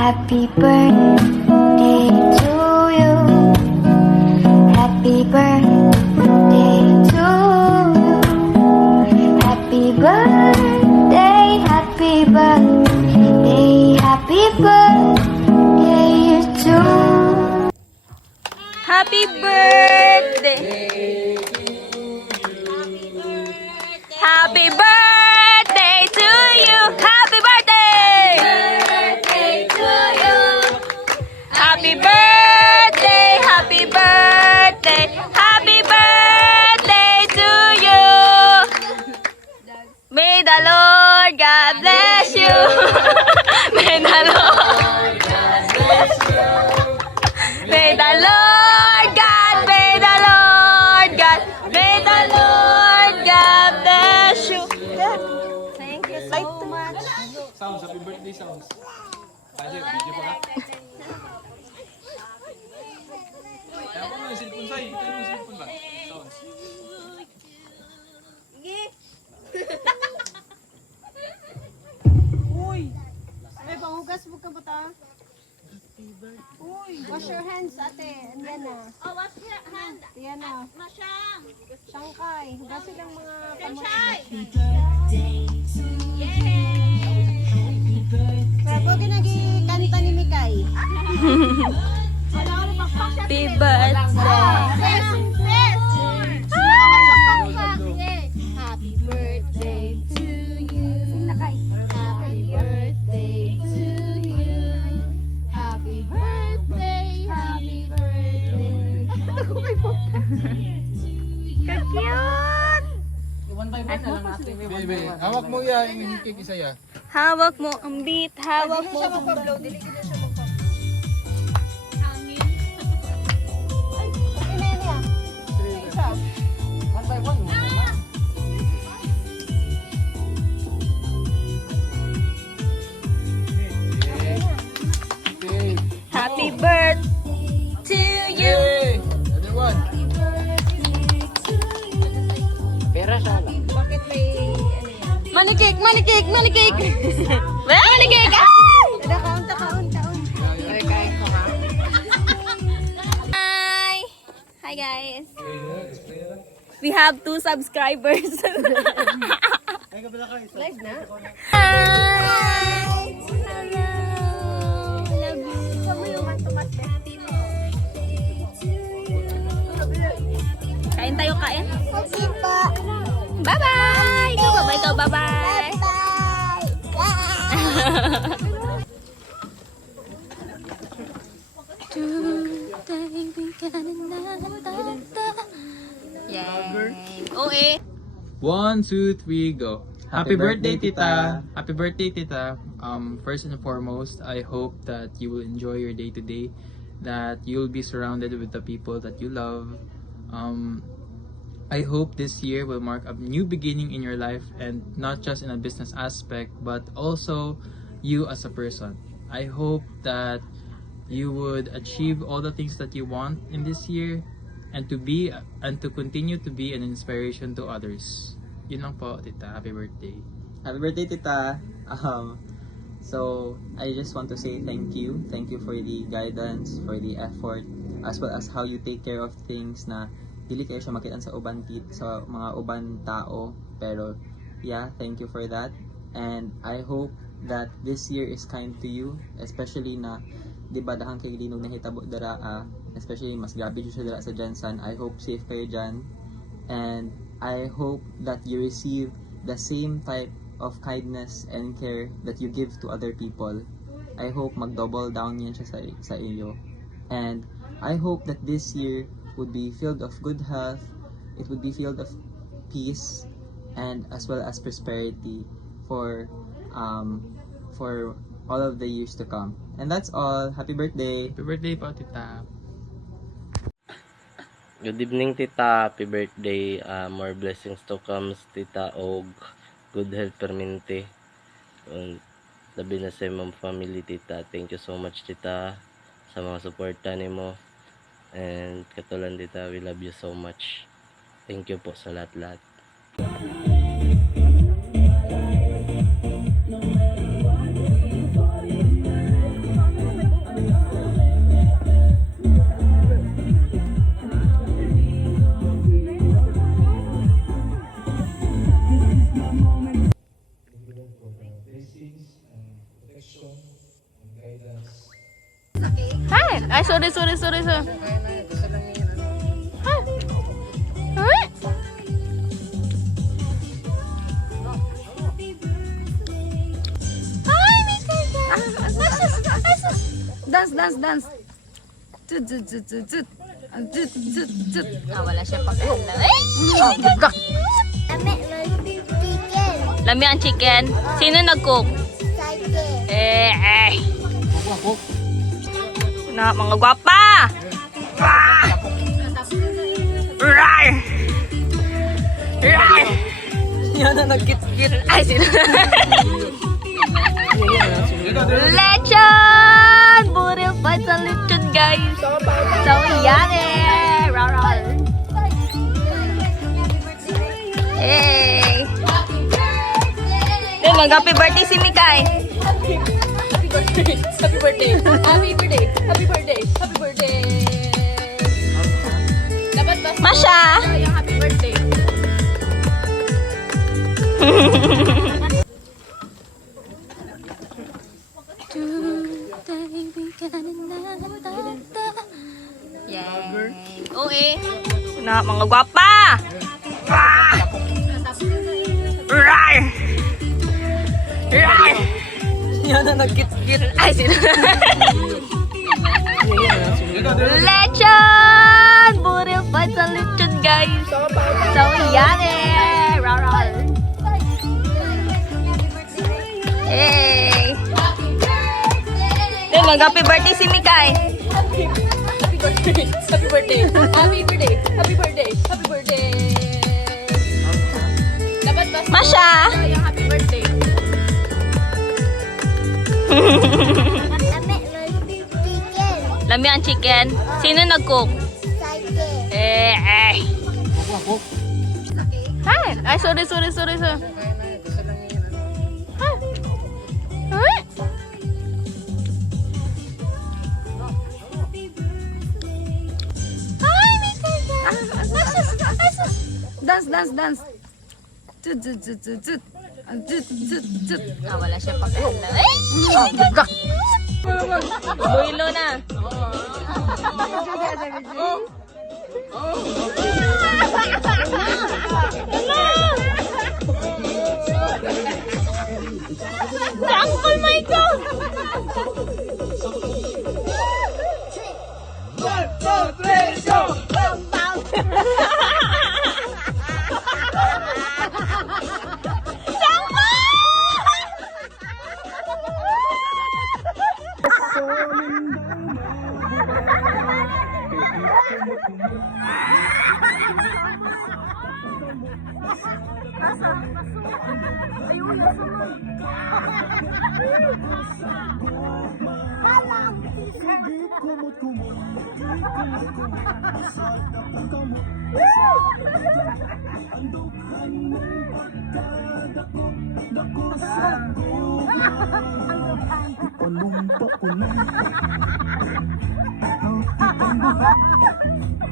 Happy birthday to you. Happy birthday to you. Happy birthday, happy birthday, happy birthday to you. Happy birthday! Happy birthday to you! Happy birthday! To you! Happy birthday! Happy birthday! Happy birthday to you! May the Lord God bless you! May the Lord God bless you! May the Lord God, may the Lord God, may the Lord God bless you. Thank you so much. Sounds, happy birthday sounds. Kasi, video pa ka? Kaya ako yung cellphone sa'yo. Ito yung cellphone ba? Sounds. Uy! Ay, panghugas mo ka ba ta? Uy, wash your hands, ate. Andiyan na. Oh, what's your hand? Ayan na. Masyang. Sangkay. Hugasin lang mga kamot. Pero pwede nagkanta ni Mikay. Happy birthday. Happy birthday to you. Happy birthday to you. Happy birthday, happy birthday. Ka-cute! Baby, hawak mo yan yung cake isa ya. Hawak mo ang beat, hawak mo ang Okay. happy birthday to you. Hey! Other one. Bakit may ano yan? Money cake, money cake, money cake. Money cake. Ah! Kaon. Okay, kain ko ha. Hi. Hi guys. We have 2 subscribers. Live na? Hi. Hello. Love you. Ikaw mo yung matumat bestie mo. Kain tayo, kain. Okay po. Bye-bye. Ikaw, bye-bye. Ikaw, bye-bye. Yay. OA. 1, 2, 3, go. Happy birthday, Tita. Happy birthday, Tita. First and foremost, I hope that you will enjoy your day today, that you'll be surrounded with the people that you love. I hope this year will mark a new beginning in your life, and not just in a business aspect, but also you as a person. I hope that you would achieve all the things that you want in this year, and to continue to be an inspiration to others. Yun lang po, Tita. Happy birthday. Happy birthday, Tita. So I just want to say thank you. Thank you for the guidance, for the effort, as well as how you take care of things na dili kayo siya makitaan sa sa mga uban tao. Pero yeah, thank you for that. And I hope that this year is kind to you, especially na di ba dahang kay linog na hitabo dara, especially mas grabe siya dara sa Jansan. I hope safe kayo dyan. And I hope that you receive the same type of kindness and care that you give to other people. I hope mag-double down yan siya sa iyo. And I hope that this year would be filled of good health, it would be filled of peace, and as well as prosperity for all of the years to come. And that's all. Happy birthday! Happy birthday po, Tita. Good evening, Tita. Happy birthday. More blessings to come, Tita. Og good health permanente. Labi na sa imong family, Tita. Thank you so much, Tita, sa mga suporta nimo. And katulan, Tita, we love you so much. Thank you po sa lahat-lahat. Hi! Ay, sorry. Hi! Hi! Hi, Dance. wala siya pakialam. Lami ang chicken. Sino nag-cook? Na, mga gwapa! Rar! Yan na nagkit-kit. Ay, sino? Lechon! Buril fight sa lechon, guys. So, yummy! Rar! Hey! Hey, mag-happy birthday si Mikay. Happy birthday. Dapat ba Masha! yung happy birthday? Yay! Oo na, mga gwapa! Rar! Yan na nagkit-kit. Ay, sino? Lechon! Buril fight sa lechon, guys. So, yummy! Rar! Hey! Hey, mag-happy birthday si Mikay. Happy birthday. Dapat ba Masha! yung happy birthday? Lami ang chicken. Sino nag-cook? Hi! Ay, sorry. Hi! Dance. Wala siya pakialam. Builo na. Uncle Michael!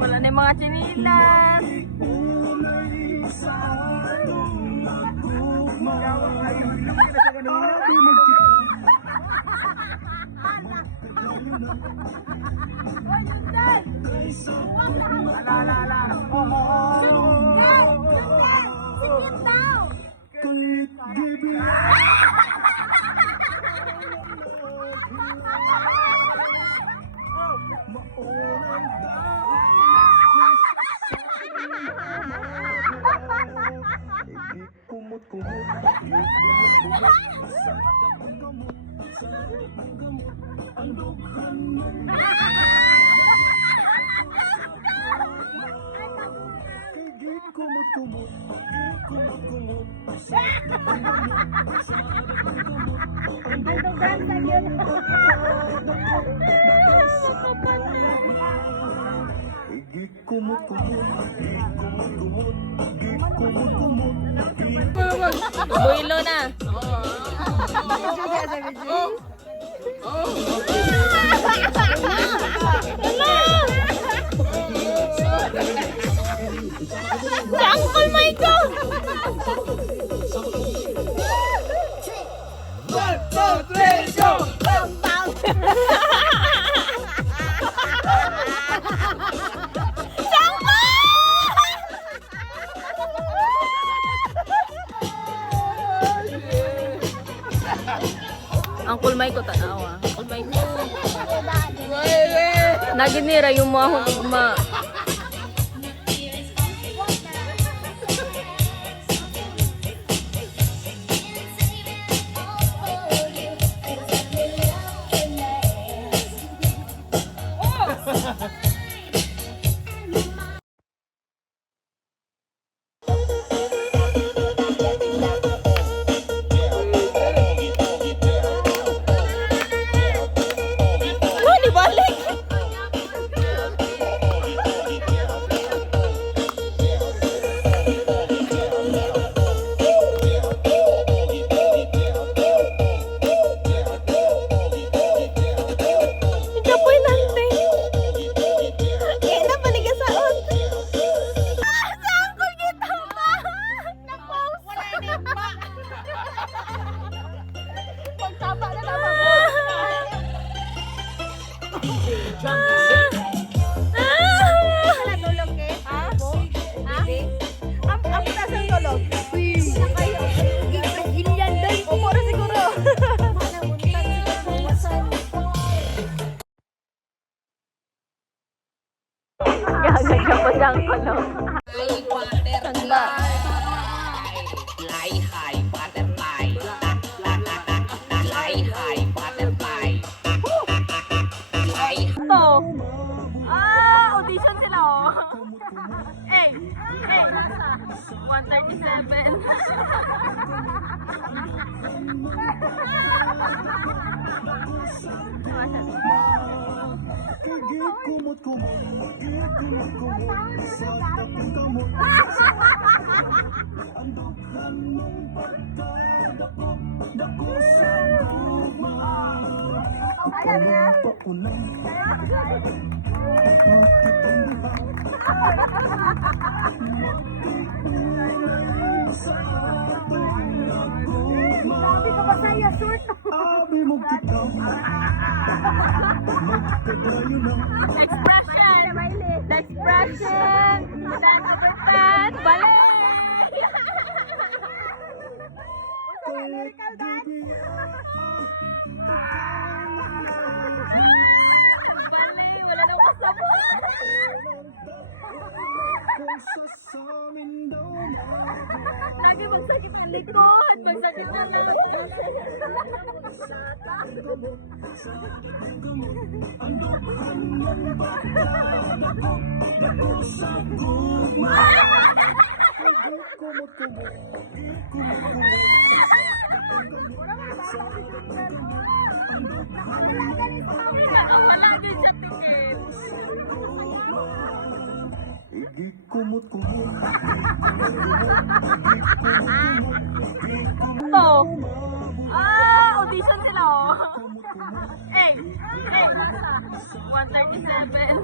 Wala na yung mga chinilas. Builo na. Uncle Michael! One, two, three, go! my phone. Naginira yung mga hunugma. Gagawin ko lang ko, no? Fly high butterfly. Fly high butterfly. Fly Ito. Audition sila, oh. Eh, 137. Expression! The expression! That overpass! Ballet! Ballet! Wala nang kasama! Lagi magsakit ang likod! Magsakit ang likod! Wala din sa ticket. Ito. Audition sila, oh. Eh, 137.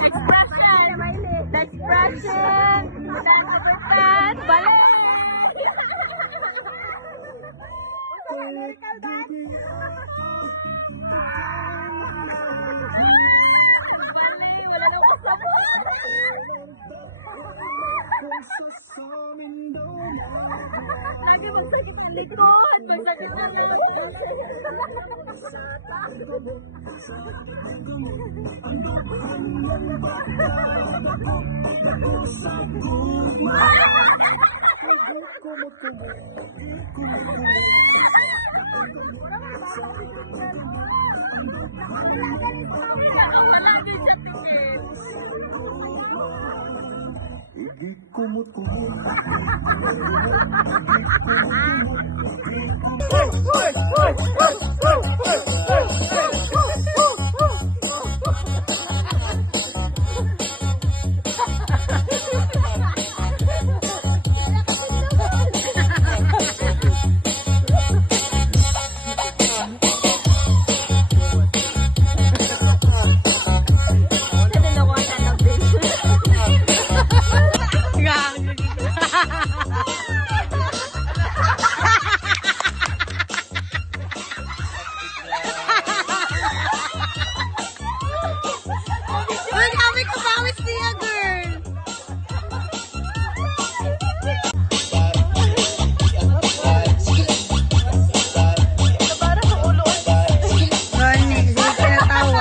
Expression! The expression! That overpass! Ballet! Ballet! Wala nang kasama! Lagi magsakit ang likod! Magsakit ang likod! Wala din sa ticket. Uy, kami kabawis niya, girl. Gani, hindi ka natawa.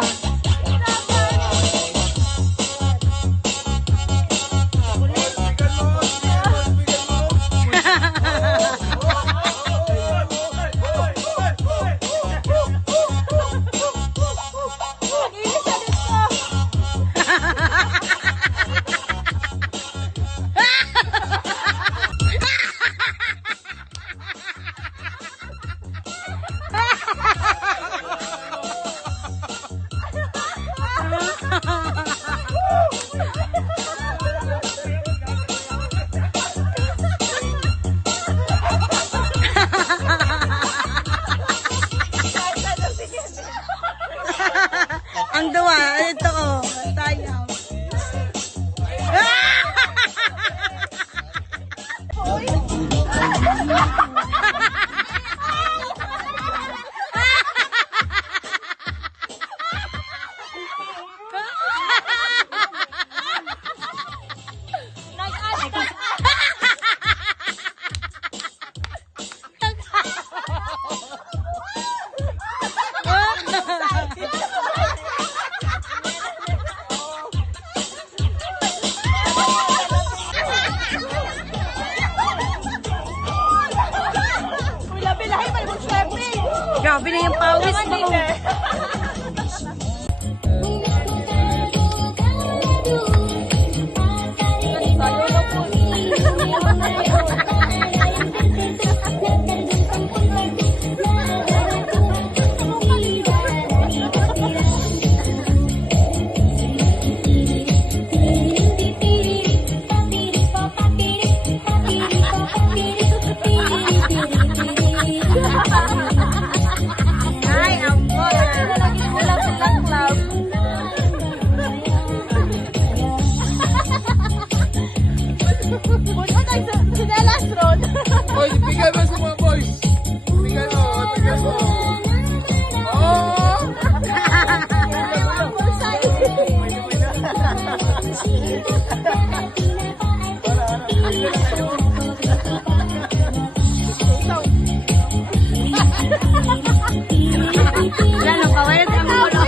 Ang dawa, ito oh, sayang. Grabe na yung pawis mo. Ay, amor. Walang silang Punta tayo sa Sinelas Road. Boys, bigay mo sa mga boys. Bigay mo, bigay mo. Oh! Wala nang kawalan ang ulo.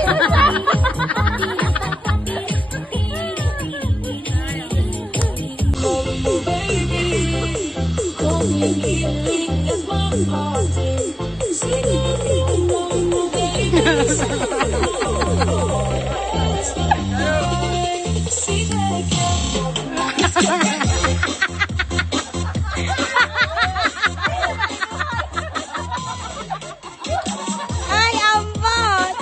Ay, ambot!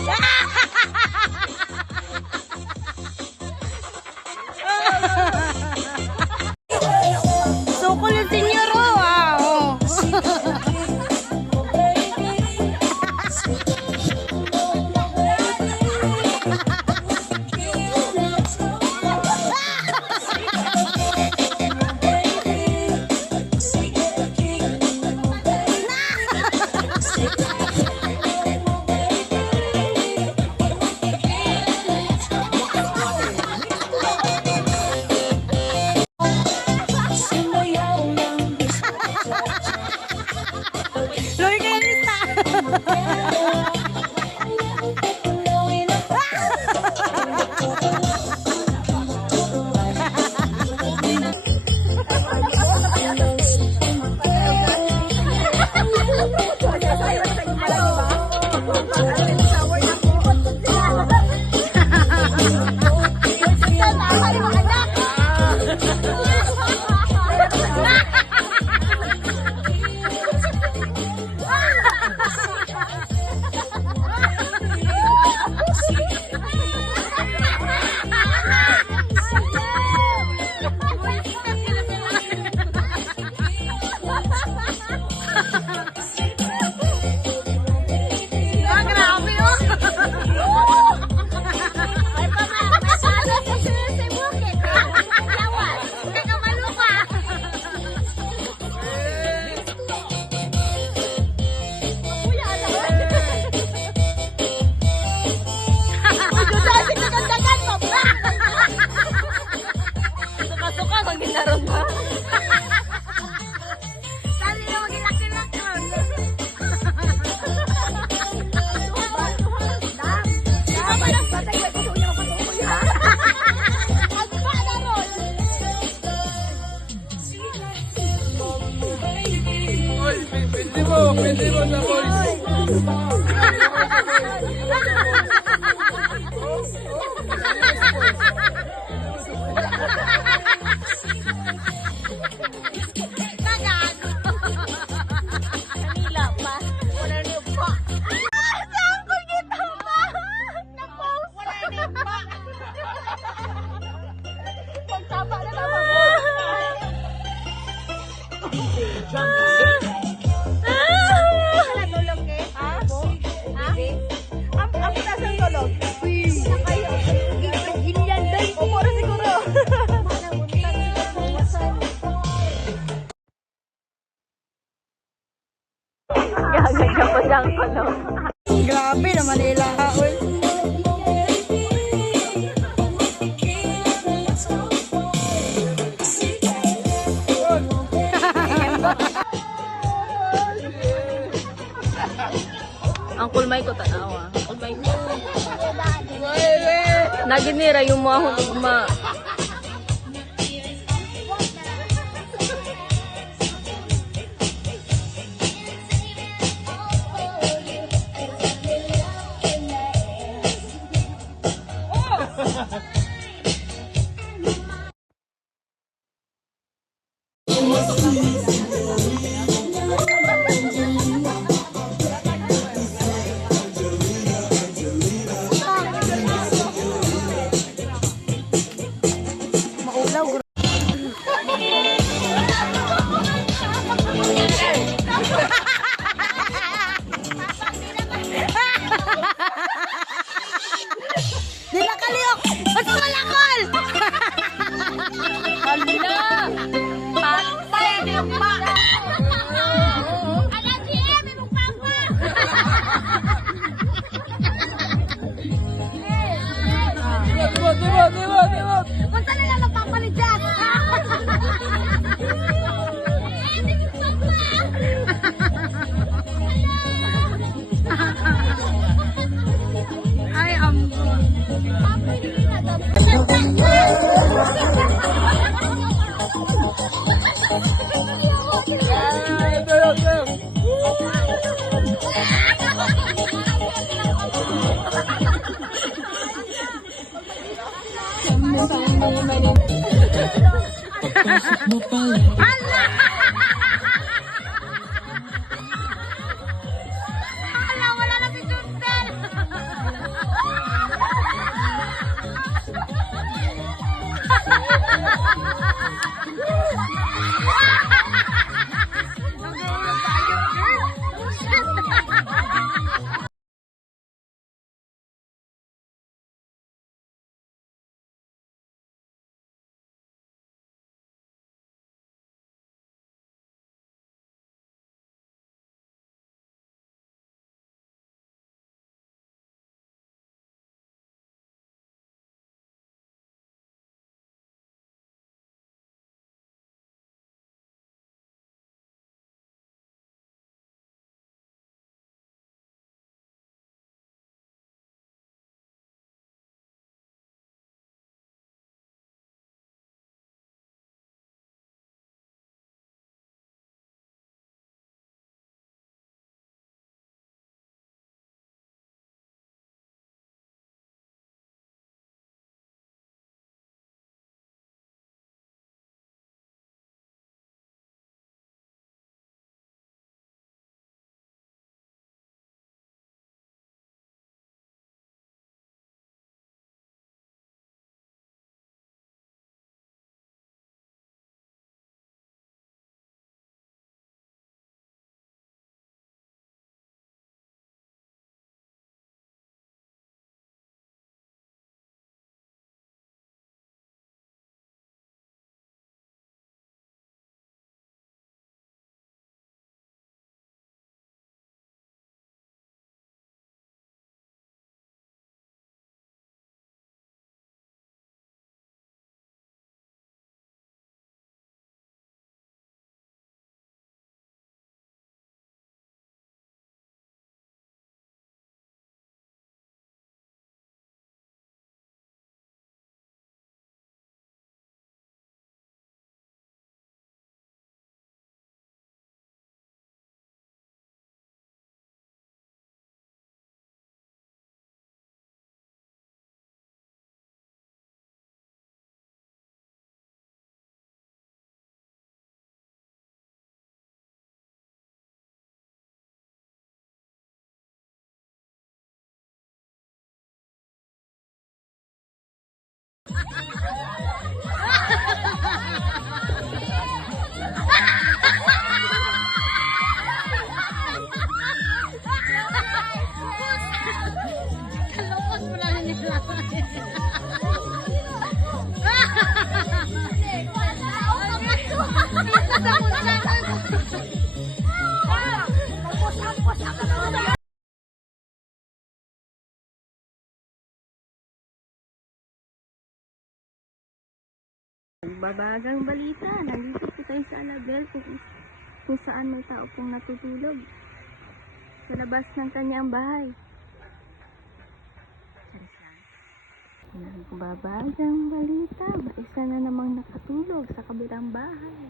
Sukol yung senyor, oh, wow! Kanila pa. Wala niyo pa. Saan ko kita pa? Na-post. Wala niyo pa. Pagtapa na tama mo. Tulog eh? Ha? Ang tasang tulog. Kayo. Gilian dahil. O, puro siguro. Gaganda po siyang tulog. Grabe naman nila. Ang kulmay ko tanawa. Ang kulmay ko. Naginira yung mga hugma. Dila kaliok! Mas malakol! Alina! Patay niyo pa! Alam niya, may mukbang pa! Diba! Punta na lang magpapalit dyan! Ay, wala na si Juntel! Nagbabagang balita, nandito po tayo sa Alabel kung saan may tao pong natutulog sa labas ng kanyang bahay. Charis lang. Nagbabagang balita, may isa na namang nakatulog sa kabilang bahay.